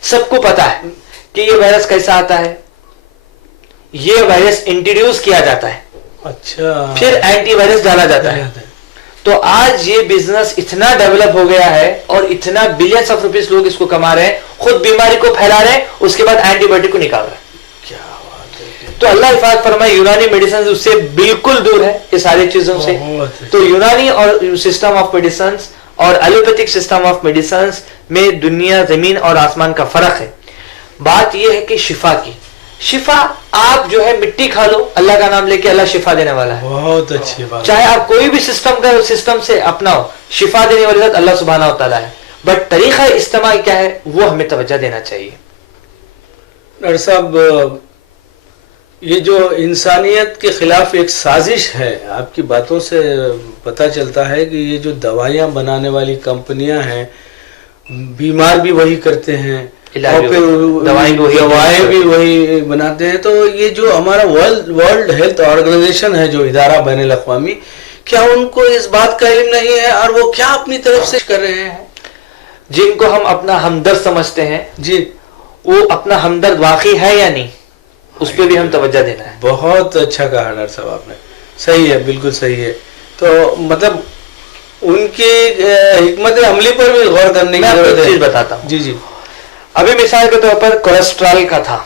سب کو پتا ہے کہ یہ وائرس کیسا آتا ہے. یہ وائرس انٹروڈیوس کیا جاتا ہے، اچھا، پھر اینٹی وائرس ڈالا جاتا ہے. تو آج یہ بزنس اتنا ڈیولپ ہو گیا ہے اور اتنا بلینس آف روپیز لوگ اس کو کما رہے ہیں, خود بیماری کو پھیلا رہے ہیں, اس کے بعد اینٹی بایوٹک کو نکال رہے ہیں. تو اللہ حفاظت فرمائے یونانی میڈیسن اس سے بالکل دور ہے یہ ساری چیزوں سے. تو یونانی اور سسٹم آف میڈیسنس اور ایلوپیتھک سسٹم آف میڈیسنس میں دنیا زمین اور آسمان کا فرق ہے. بات یہ ہے کہ شفا کی, شفا آپ جو ہے مٹی کھا لو, اللہ کا نام لے کے اللہ شفا دینے والا ہے. بہت اچھی بات. چاہے آپ کوئی بھی سسٹم سے اپناؤ, شفا دینے والی ذات اللہ سبحانہ و تعالیٰ ہے. بٹ طریقہ استعمال کیا ہے وہ ہمیں توجہ دینا چاہیے. ڈاکٹر صاحب یہ جو انسانیت کے خلاف ایک سازش ہے, آپ کی باتوں سے پتہ چلتا ہے کہ یہ جو دوائیاں بنانے والی کمپنیاں ہیں, بیمار بھی وہی کرتے ہیں اور پھر دوائیں بھی وہی بناتے ہیں. تو یہ جو ہمارا ورلڈ ہیلتھ آرگنائزیشن ہے, جو ادارہ بین الاقوامی, کیا ان کو اس بات کا علم نہیں ہے اور وہ کیا اپنی طرف سے کر رہے ہیں؟ جن کو ہم اپنا ہمدرد سمجھتے ہیں جی, وہ اپنا ہمدرد واقعی ہے یا نہیں, اس پہ بھی ہم توجہ دینا ہے. بہت اچھا کہا ڈاکٹر صاحب آپ نے, صحیح ہے, بالکل صحیح ہے. تو مطلب ان کی حکمت عملی پر بھی غور کرنے کی ضرورت ہے. چیز بتاتا ہوں. جی جی. ابھی مثال کے طور پر کولیسٹرول کا تھا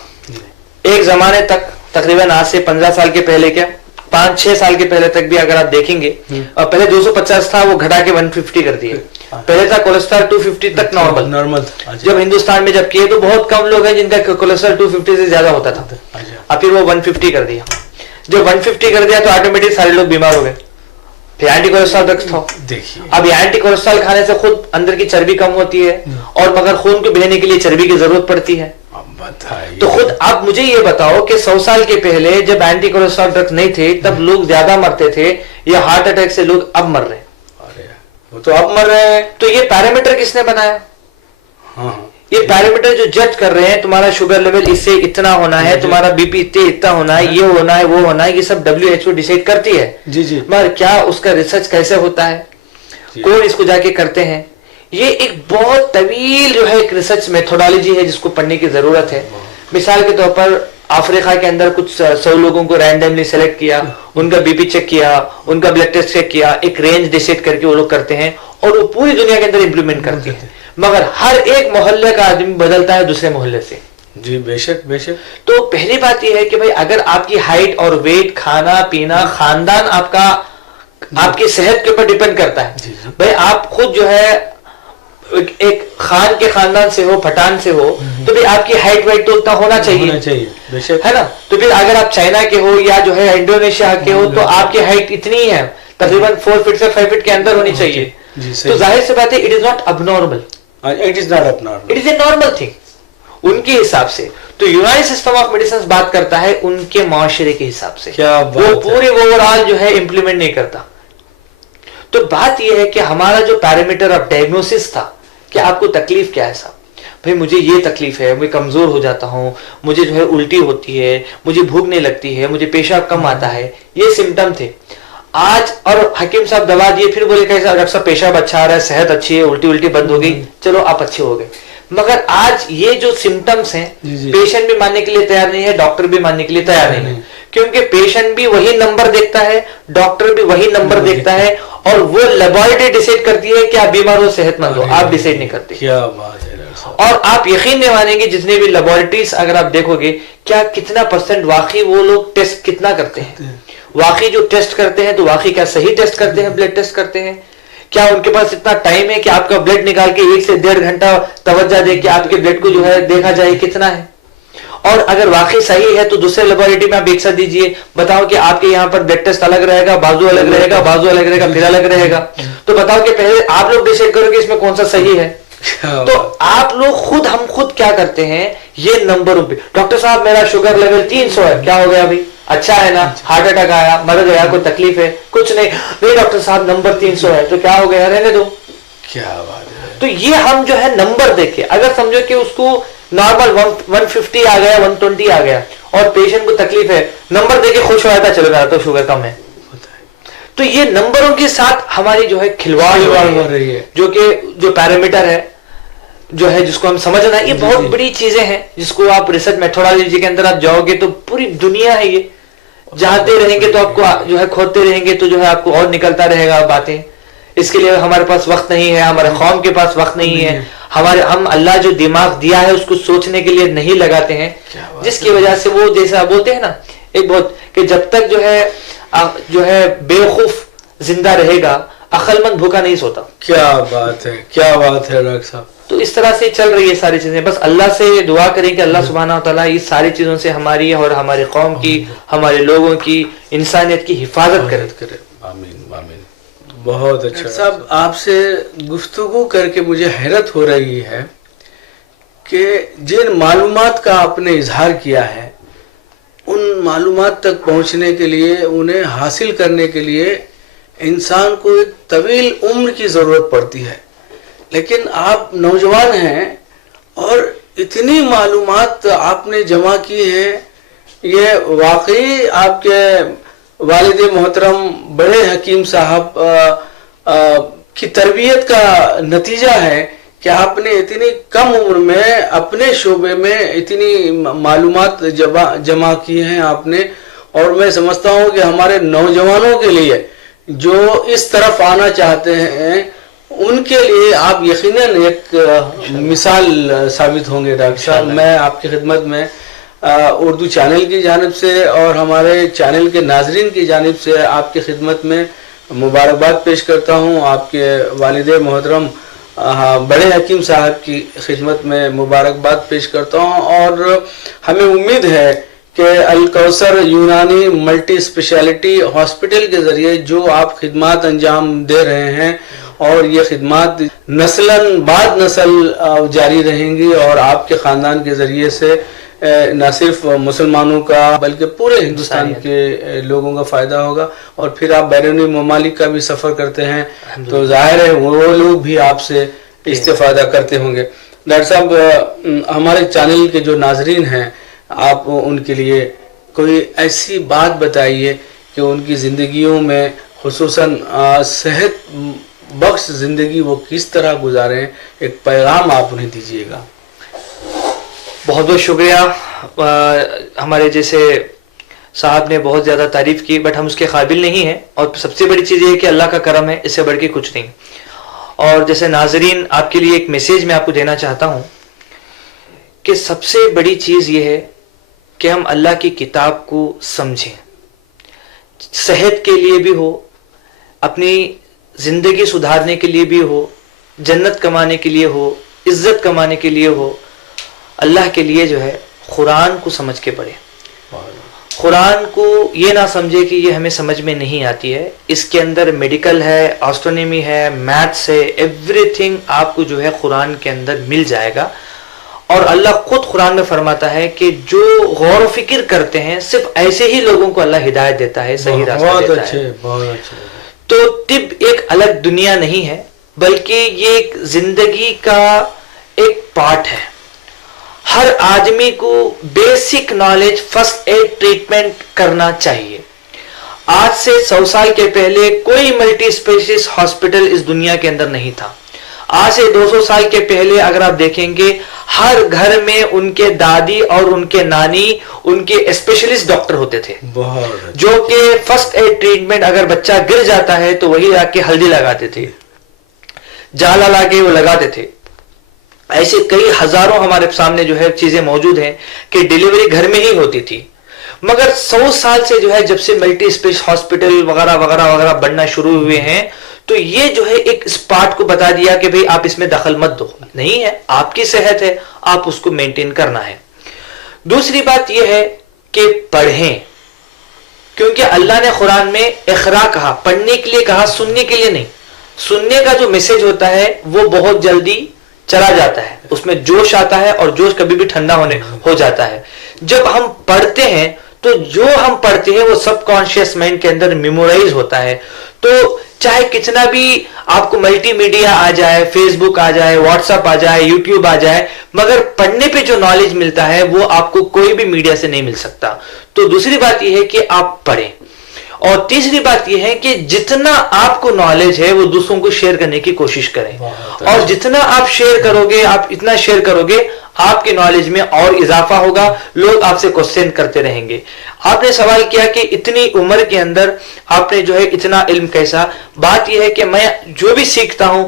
ایک زمانے تک, تقریباً آج سے 15 سال کے پہلے, کیا 5-6 سال کے پہلے تک بھی اگر آپ دیکھیں گے, اور پہلے 250 تھا وہ گھٹا کے 150 کر دیے. پہلے تھا کولیسٹرول 250 تک نارمل. جب ہندوستان میں جب کیے تو بہت کم لوگ ہیں جن کا کولیسٹرول 250 سے زیادہ ہوتا تھا, اب پھر وہ 150 کر دیا. جب 150 کر دیا تو آٹومیٹک سارے لوگ بیمار ہو گئے. پھر اینٹی کولیسٹرول ڈرگس تھا. اب یہ اینٹی کولیسٹرول کھانے سے خود اندر کی چربی کم ہوتی ہے, اور مگر خون کو بہنے کے لیے چربی کی ضرورت پڑتی ہے. تو خود آپ مجھے یہ بتاؤ کہ 100 سال کے پہلے جب اینٹی کولیسٹرول ڈرگس نہیں تھے تب لوگ زیادہ مرتے تھے, یا ہارٹ اٹیک سے لوگ اب مر رہے ہیں. وہ تو اب مر رہے ہیں. تو یہ پیرامیٹر کس نے بنایا؟ یہ پیرامیٹر جو جج کر رہے ہیں, تمہارا شوگر لیول اس سے اتنا ہونا ہے, تمہارا بی پی اتنا ہونا ہے, یہ ہونا ہے, وہ ہونا ہے, یہ سب WHO ڈیسائیڈ کرتی ہے. جی جی. مگر کیا اس کا ریسرچ کیسے ہوتا ہے, کون اس کو جا کے کرتے ہیں, یہ ایک بہت طویل جو ہے ایک ریسرچ میتھوڈالوجی ہے جس کو پڑھنے کی ضرورت ہے. مثال کے طور پر افریقہ کے اندر کچھ 100 لوگوں کو رینڈملی سلیکٹ کیا, ان کا بی پی چیک کیا, ان کا بلڈ ٹیسٹ چیک کیا, ایک رینج ڈیسائیڈ کر کے وہ لوگ کرتے ہیں, اور وہ پوری دنیا کے اندر امپلیمنٹ کرتے ہیں. مگر ہر ایک محلے کا آدمی بدلتا ہے دوسرے محلے سے. جی بے شک بے شک. تو پہلی بات یہ ہے کہ بھائی اگر آپ کی ہائٹ اور ویٹ, کھانا پینا, خاندان آپ کا آپ کی صحت کے اوپر ڈیپینڈ کرتا ہے. بھائی آپ خود جو ہے ایک خان کے خاندان سے ہو, پٹھان سے ہو, تو پھر آپ کی ہائٹ ویٹ تو اتنا ہونا چاہیے, ہے نا. تو پھر اگر آپ چائنا کے ہو یا جو ہے انڈونیشیا کے ہو تو آپ کی ہائٹ اتنی ہے, تقریباً 4 فٹ سے 5 فٹ کے اندر ہونی چاہیے. تو ظاہر سے بات ہے اٹ از ناٹ اب normal, it is a normal thing in کے حساب سے. تو یونانی سسٹم آف میڈیسن بات کرتا ہے ان کے معاشرے کے حساب سے, وہ پورے اوور آل جو ہے امپلیمنٹ نہیں کرتا. تو بات یہ ہے کہ ہمارا جو پیرامیٹر آف ڈائگنوسس تھا کہ آپ کو تکلیف کیا ہے صاحب, بھائی مجھے یہ تکلیف ہے, میں کمزور ہو جاتا ہوں, مجھے جو ہے الٹی ہوتی ہے, مجھے بھوک نہیں لگتی ہے, مجھے پیشاب کم آتا ہے, یہ سمٹم تھے. آج اور حکیم صاحب دوا دیے, پھر بولے کہ ڈاکٹر صاحب پیشاب اچھا آ رہا ہے, صحت اچھی ہے, الٹی بند ہو گئی, چلو آپ اچھے ہو گئے. مگر آج یہ جو سمٹمس ہیں پیشنٹ بھی ماننے کے لیے تیار نہیں ہے, ڈاکٹر بھی ماننے کے لیے تیار نہیں ہے, کیونکہ پیشنٹ بھی وہی نمبر دیکھتا ہے, ڈاکٹر بھی وہی نمبر دیکھتا ہے, اور وہ لیبارٹری ڈیسائیڈ کرتی ہے کہ آپ بیمار ہو صحت مند ہو, آپ ڈیسائیڈ نہیں کرتے. کیا بات ہے. اور آپ یقین نہیں مانیں گے جتنے بھی لیبارٹریز اگر آپ دیکھو گے کیا کتنا پرسنٹ واقعی وہ لوگ ٹیسٹ کتنا کرتے ہیں, واقعی جو ٹیسٹ کرتے ہیں تو واقعی کیا صحیح ٹیسٹ کرتے ہیں, بلڈ ٹیسٹ کرتے ہیں, کیا ان کے پاس اتنا ٹائم ہے کہ آپ کا بلڈ نکال کے 1 سے 1.5 گھنٹہ توجہ دے کہ آپ کے بلڈ کو جو ہے دیکھا جائے کتنا ہے. اور اگر واقعی صحیح ہے تو دوسرے لیبارٹری میں آپ ایک ساتھ دیجئے, بتاؤ کہ آپ کے یہاں پر بلڈ ٹیسٹ الگ رہے گا, بازو الگ رہے گا, بازو الگ رہے گا, پھر الگ رہے گا, تو بتاؤ کہ پہلے آپ لوگ ڈیسائیڈ کرو کہ اس میں کون سا صحیح ہے. تو آپ لوگ ہم خود کیا کرتے ہیں یہ نمبروں پہ, ڈاکٹر صاحب میرا شوگر لیول 300 ہے, کیا ہو گیا بھائی, اچھا ہے نا, ہارٹ اٹیک آیا, مر گیا, کوئی تکلیف ہے, کچھ نہیں, نہیں ڈاکٹر صاحب نمبر 300 ہے, تو کیا ہو گیا, رہنے دو. کیا بات ہے. تو یہ ہم جو ہے نمبر دیکھے, اگر سمجھو کہ اس کو نارمل 150 آ گیا, 120 آ گیا, اور پیشنٹ کو تکلیف ہے, نمبر دے کے خوش ہوا تھا, چلو گیا تو شوگر کم ہے. تو یہ نمبروں کے ساتھ ہماری جو ہے کھلواڑ ہو رہی ہے, جو کہ جو پیرامیٹر ہے جو ہے جس کو ہم سمجھنا ہے, یہ بہت بڑی چیزیں ہیں جس کو آپ ریسرچ میتھوڈالوجی کے اندر آپ جاؤ گے تو پوری دنیا ہے, یہ جانتے رہیں گے تو آپ کو جو ہے کھودتے رہیں گے تو جو ہے آپ کو اور نکلتا رہے گا باتیں. اس کے لیے ہمارے پاس وقت نہیں ہے, ہمارے قوم کے پاس وقت نہیں ہے, ہم اللہ جو دماغ دیا ہے اس کو سوچنے کے لیے نہیں لگاتے ہیں, جس کی وجہ سے وہ جیسا بولتے ہیں نا ایک بہت کہ جب تک جو ہے بیوقوف زندہ رہے گا عقل مند بھوکا نہیں سوتا. کیا بات ہے, کیا بات ہے ڈاکٹر صاحب. تو اس طرح سے چل رہی ہے ساری چیزیں. بس اللہ سے دعا کریں کہ اللہ سبحانہ وتعالیٰ اس ساری چیزوں سے ہماری اور ہماری قوم کی, ہمارے لوگوں کی, انسانیت کی حفاظت کرے. آمین آمین. بہت اچھا صاحب, آپ سے گفتگو کر کے مجھے حیرت ہو رہی ہے کہ جن معلومات کا آپ نے اظہار کیا ہے ان معلومات تک پہنچنے کے لیے, انہیں حاصل کرنے کے لیے انسان کو ایک طویل عمر کی ضرورت پڑتی ہے. لیکن آپ نوجوان ہیں اور اتنی معلومات آپ نے جمع کی ہے, یہ واقعی آپ کے والد محترم بڑے حکیم صاحب کی تربیت کا نتیجہ ہے کہ آپ نے اتنی کم عمر میں اپنے شعبے میں اتنی معلومات جمع کی ہیں آپ نے. اور میں سمجھتا ہوں کہ ہمارے نوجوانوں کے لیے جو اس طرف آنا چاہتے ہیں ان کے لیے آپ یقیناً ایک مثال ثابت ہوں گے. ڈاکٹر صاحب, میں آپ کی خدمت میں اردو چینل کی جانب سے اور ہمارے چینل کے ناظرین کی جانب سے آپ کی خدمت میں مبارکباد پیش کرتا ہوں. آپ کے والد محترم بڑے حکیم صاحب کی خدمت میں مبارکباد پیش کرتا ہوں, اور ہمیں امید ہے کہ الکوثر یونانی ملٹی اسپیشلٹی ہاسپٹل کے ذریعے جو آپ خدمات انجام دے رہے ہیں اور یہ خدمات نسلاً بعد نسل جاری رہیں گی, اور آپ کے خاندان کے ذریعے سے نہ صرف مسلمانوں کا بلکہ پورے ہندوستان کے لوگوں کا فائدہ ہوگا. اور پھر آپ بیرونی ممالک کا بھی سفر کرتے ہیں تو ظاہر ہے وہ لوگ بھی آپ سے استفادہ کرتے ہوں گے. ڈاکٹر صاحب, ہمارے چینل کے جو ناظرین ہیں آپ ان کے لیے کوئی ایسی بات بتائیے کہ ان کی زندگیوں میں خصوصاً صحت بخش زندگی وہ کس طرح گزاریں, ایک پیغام آپ انہیں دیجیے گا. بہت بہت شکریہ. ہمارے جیسے صاحب نے بہت زیادہ تعریف کی, بٹ ہم اس کے قابل نہیں ہیں, اور سب سے بڑی چیز یہ ہے کہ اللہ کا کرم ہے, اس سے بڑھ کے کچھ نہیں. اور جیسے ناظرین, آپ کے لیے ایک میسیج میں آپ کو دینا چاہتا ہوں کہ سب سے بڑی چیز یہ ہے کہ ہم اللہ کی کتاب کو سمجھیں, صحت کے لیے بھی ہو, اپنی زندگی سدھارنے کے لیے بھی ہو, جنت کمانے کے لیے ہو, عزت کمانے کے لیے ہو, اللہ کے لیے جو ہے قرآن کو سمجھ کے پڑھے. قرآن کو یہ نہ سمجھے کہ یہ ہمیں سمجھ میں نہیں آتی ہے. اس کے اندر میڈیکل ہے, آسٹرونومی ہے, میتھس ہے, ایوری تھنگ آپ کو جو ہے قرآن کے اندر مل جائے گا. اور اللہ خود قرآن میں فرماتا ہے کہ جو غور و فکر کرتے ہیں صرف ایسے ہی لوگوں کو اللہ ہدایت دیتا ہے, صحیح راستہ دیتا ہے. بہت اچھے. تو طب ایک الگ دنیا نہیں ہے, بلکہ یہ ایک زندگی کا ایک پارٹ ہے. ہر آدمی کو basic knowledge, first aid treatment کرنا چاہیے. آج سے 100 سال کے پہلے کوئی ملٹی اسپیشلسٹ ہاسپٹل اس دنیا کے اندر نہیں تھا. آج سے 200 سال کے پہلے اگر آپ دیکھیں گے ہر گھر میں ان کے دادی اور ان کے نانی ان کے اسپیشلسٹ ڈاکٹر ہوتے تھے, جو کہ فرسٹ ایڈ ٹریٹمنٹ, اگر بچہ گر جاتا ہے تو وہی لا کے ہلدی لگاتے تھے, جالا لا کے وہ لگاتے تھے. ایسے کئی ہزاروں ہمارے سامنے جو ہے چیزیں موجود ہیں کہ ڈیلیوری گھر میں ہی ہوتی تھی. مگر 100 سال سے جو ہے جب سے ملٹی اسپیش ہاسپٹل وغیرہ وغیرہ وغیرہ بننا شروع ہوئے ہیں, تو یہ جو ہے ایک اس پارٹ کو بتا دیا کہ بھئی آپ اس میں دخل مت دو. نہیں ہے, آپ کی صحت ہے, آپ اس کو مینٹین کرنا ہے. دوسری بات یہ ہے کہ پڑھیں, کیونکہ اللہ نے قرآن میں اقرا کہا, پڑھنے کے لیے کہا, سننے کے لیے نہیں. سننے کا جو میسج ہوتا ہے وہ بہت جلدی چلا جاتا ہے, اس میں جوش آتا ہے اور جوش کبھی بھی ٹھنڈا ہو جاتا ہے. جب ہم پڑھتے ہیں تو جو ہم پڑھتے ہیں وہ سب کانشیس مائنڈ کے اندر میمورائز ہوتا ہے. تو چاہے کتنا بھی آپ کو ملٹی میڈیا آ جائے, فیس بک آ جائے, واٹس ایپ آ جائے, یوٹیوب آ جائے, مگر پڑھنے پہ جو نالج ملتا ہے وہ آپ کو کوئی بھی میڈیا سے نہیں مل سکتا. تو دوسری بات یہ ہے کہ آپ پڑھیں. اور تیسری بات یہ ہے کہ جتنا آپ کو نالج ہے وہ دوسروں کو شیئر کرنے کی کوشش کریں, اور جتنا آپ شیئر کرو گے, آپ اتنا شیئر کرو گے, آپ کی نالج میں اور اضافہ ہوگا, لوگ آپ سے کوسچن کرتے رہیں گے. آپ نے سوال کیا کہ اتنی عمر کے اندر آپ نے جو ہے اتنا علم کیسا. بات یہ ہے کہ میں جو بھی سیکھتا ہوں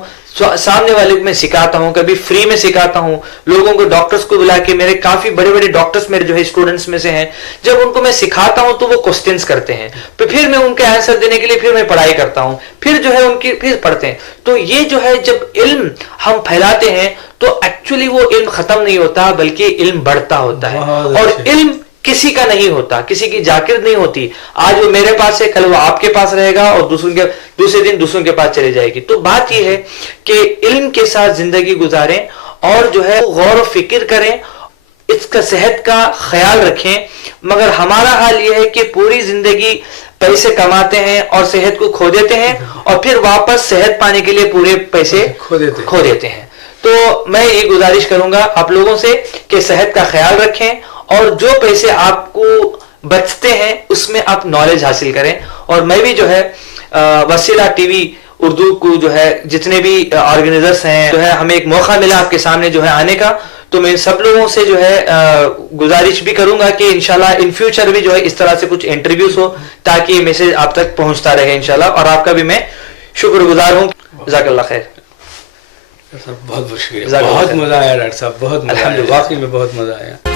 سامنے والے کو میں سکھاتا ہوں, کبھی فری میں سکھاتا ہوں, لوگوں کو ڈاکٹرز کو بلا کے, میرے کافی بڑے بڑے ڈاکٹرز میرے جو ہے اسٹوڈنٹس میں سے ہیں, جب ان کو میں سکھاتا ہوں تو وہ کوسچنز کرتے ہیں, تو پھر میں ان کے آنسر دینے کے لیے پھر میں پڑھائی کرتا ہوں, پھر جو ہے ان کی پھر پڑھتے ہیں. تو یہ جو ہے جب علم ہم پھیلاتے ہیں تو ایکچولی وہ علم ختم نہیں ہوتا بلکہ علم بڑھتا ہوتا ہے. اور علم کسی کا نہیں ہوتا, کسی کی جاکر نہیں ہوتی. آج وہ میرے پاس ہے, کل وہ آپ کے پاس رہے گا, اور دوسرے دن دوسروں کے پاس چلے جائے گی. تو بات یہ ہے کہ علم کے ساتھ زندگی گزاریں, اور جو ہے غور و فکر کریں, اس کا صحت کا خیال رکھیں. مگر ہمارا حال یہ ہے کہ پوری زندگی پیسے کماتے ہیں اور صحت کو کھو دیتے ہیں, اور پھر واپس صحت پانے کے لیے پورے پیسے کھو دیتے ہیں. تو میں یہ گزارش کروں گا آپ لوگوں سے کہ صحت کا خیال رکھیں, اور جو پیسے آپ کو بچتے ہیں اس میں آپ نالج حاصل کریں. اور میں بھی جو ہے وسیلہ ٹی وی اردو کو جو ہے جتنے بھی آرگنائزرز ہیں, جو ہے ہمیں ایک موقع ملا آپ کے سامنے جو ہے آنے کا, تو میں سب لوگوں سے جو ہے گزارش بھی کروں گا کہ انشاءاللہ ان فیوچر بھی جو ہے اس طرح سے کچھ انٹرویوز ہو تاکہ یہ میسج آپ تک پہنچتا رہے انشاءاللہ. اور آپ کا بھی میں شکر گزار ہوں. جزاک اللہ خیر. بہت بہت شکریہ, بہت مزہ آیا ڈاکٹر صاحب, بہت مزہ آیا, واقعی میں بہت مزہ آیا.